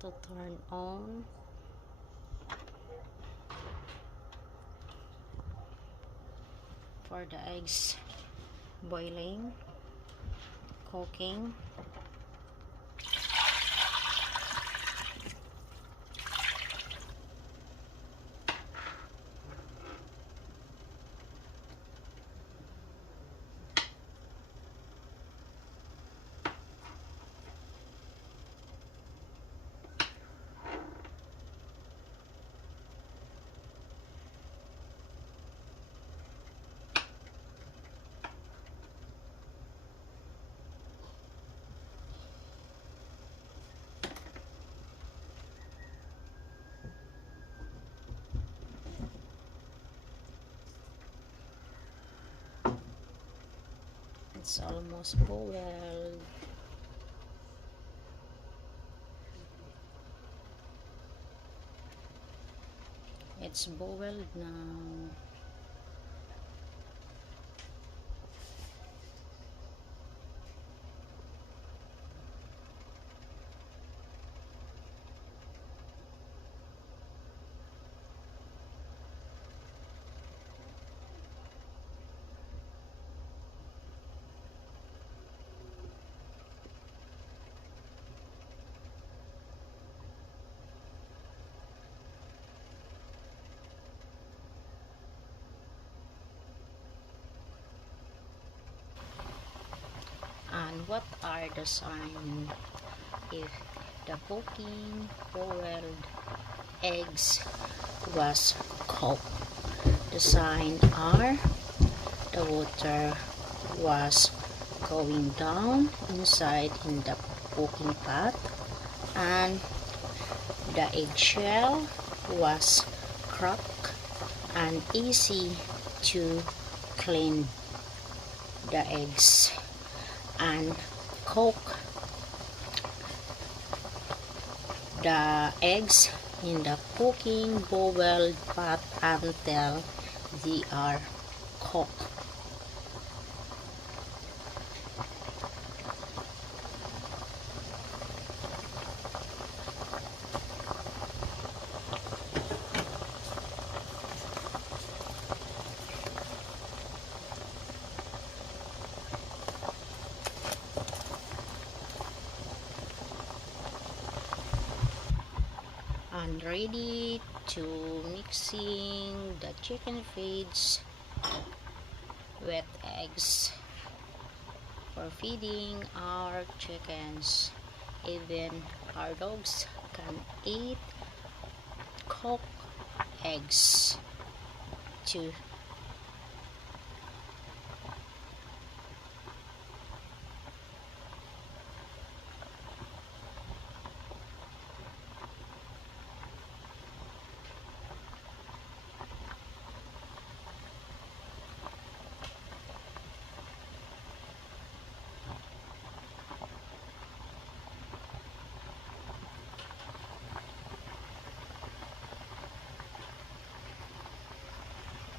to turn on. For the eggs boiling, cooking. It's almost boiled. It's boiled now. And what are the signs if the cooking boiled eggs was cooked? The signs are the water was going down inside in the cooking pot, and the eggshell was cracked and easy to clean the eggs, and cook the eggs in the cooking boiled pot until they are cooked. And ready to mixing the chicken feeds with eggs for feeding our chickens. Even our dogs can eat cooked eggs too.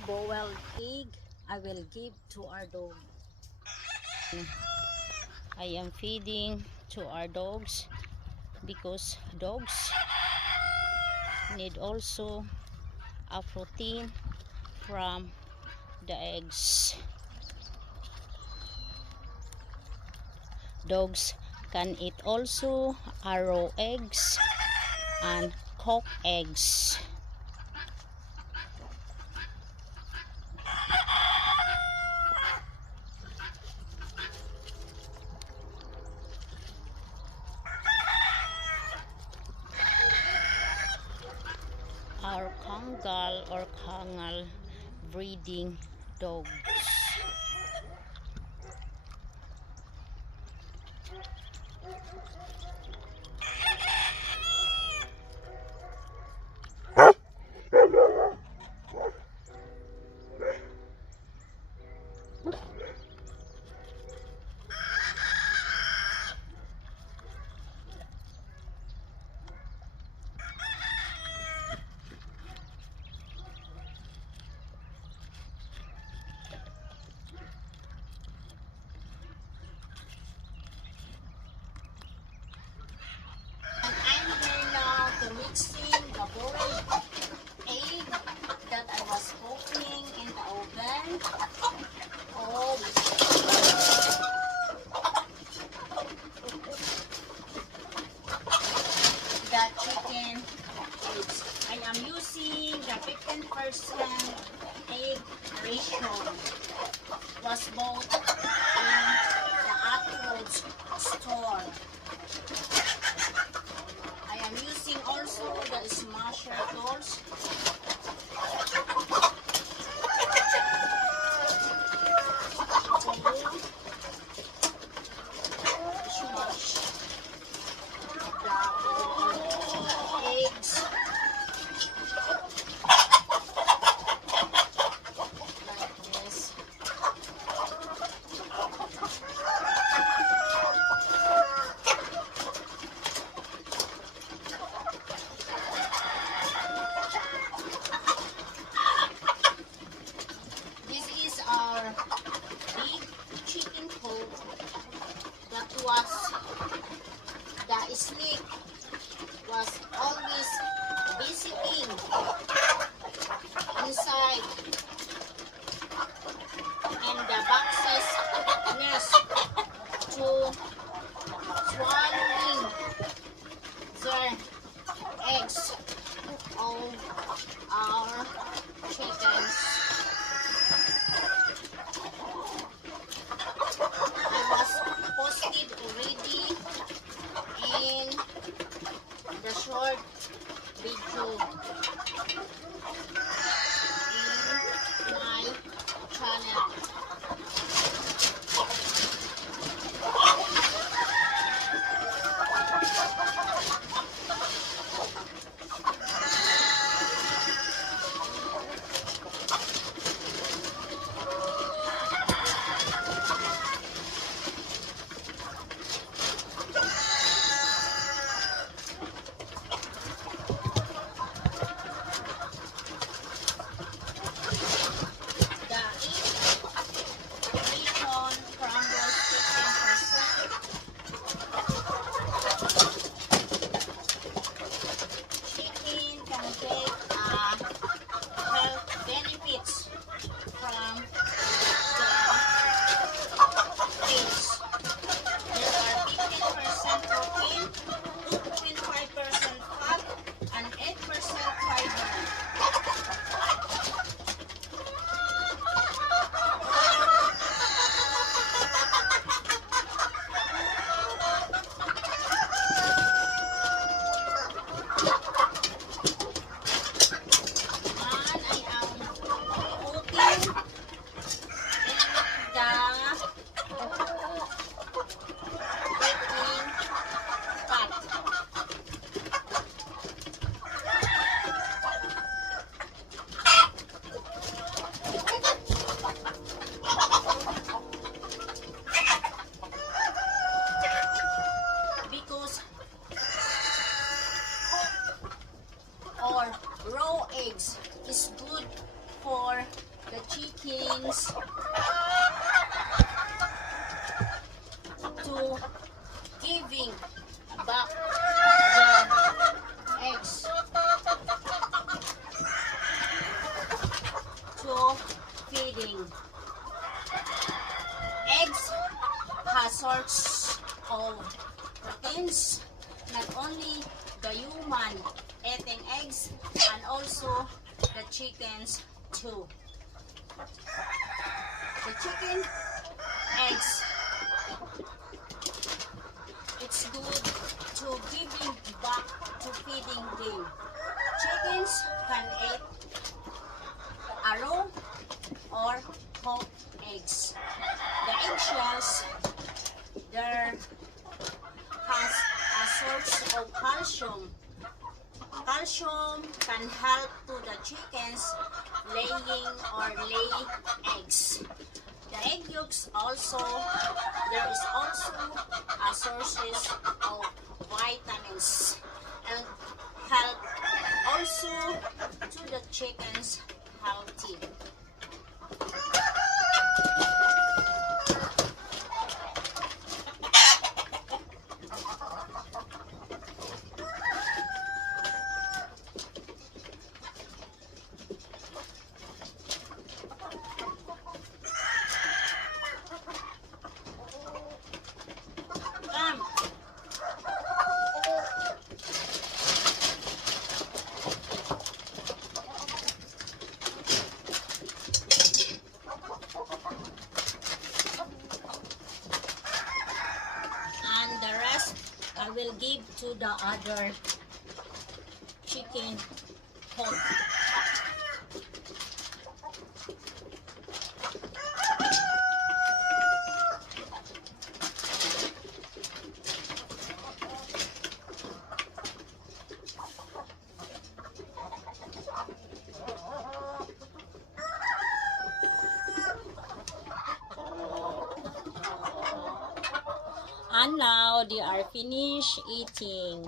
Boiled egg I will give to our dog. I am feeding to our dogs because dogs need also a protein from the eggs. Dogs can eat also raw eggs and cooked eggs. Our Kangal or Kangal breeding dogs. 15% egg ratio was bought in the Atwoods store. I am using also the smasher tools. The snake was always visiting inside, and the boxes nest to swallowing their eggs. All our chickens. I was posted already in the short video in my channel. Raw eggs is good for the chickens to giving back the eggs to feeding. Eggs has sorts of proteins, not only the human eating eggs and also the chickens too. The chicken eggs, it's good to giving back to feeding them. Chickens can eat raw or cooked eggs. The eggshells, there has a source of calcium. Calcium can help to the chickens laying or lay eggs. The egg yolks also, there is also a sources of vitamins and help also to the chickens healthy. proceed to the other chicken pot. And now they are finished eating.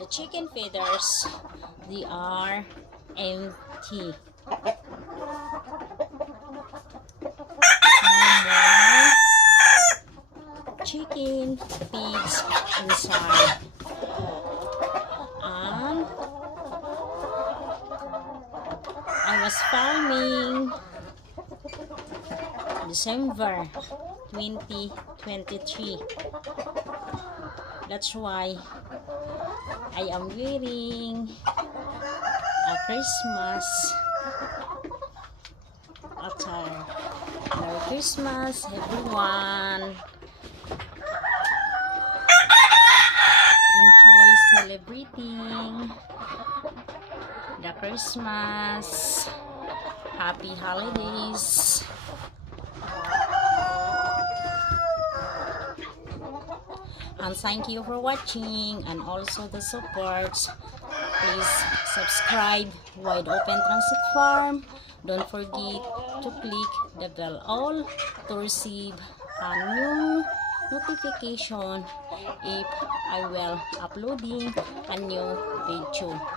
The chicken feathers, they are empty. No more chicken feeds inside. And I was filming December 2023. That's why I am wearing a Christmas attire. Merry Christmas, everyone. Enjoy celebrating the Christmas. Happy holidays. And thank you for watching and also the supports. Please subscribe Wide Open Transit Farm. Don't forget to click the bell all to receive a new notification if I will uploading a new video.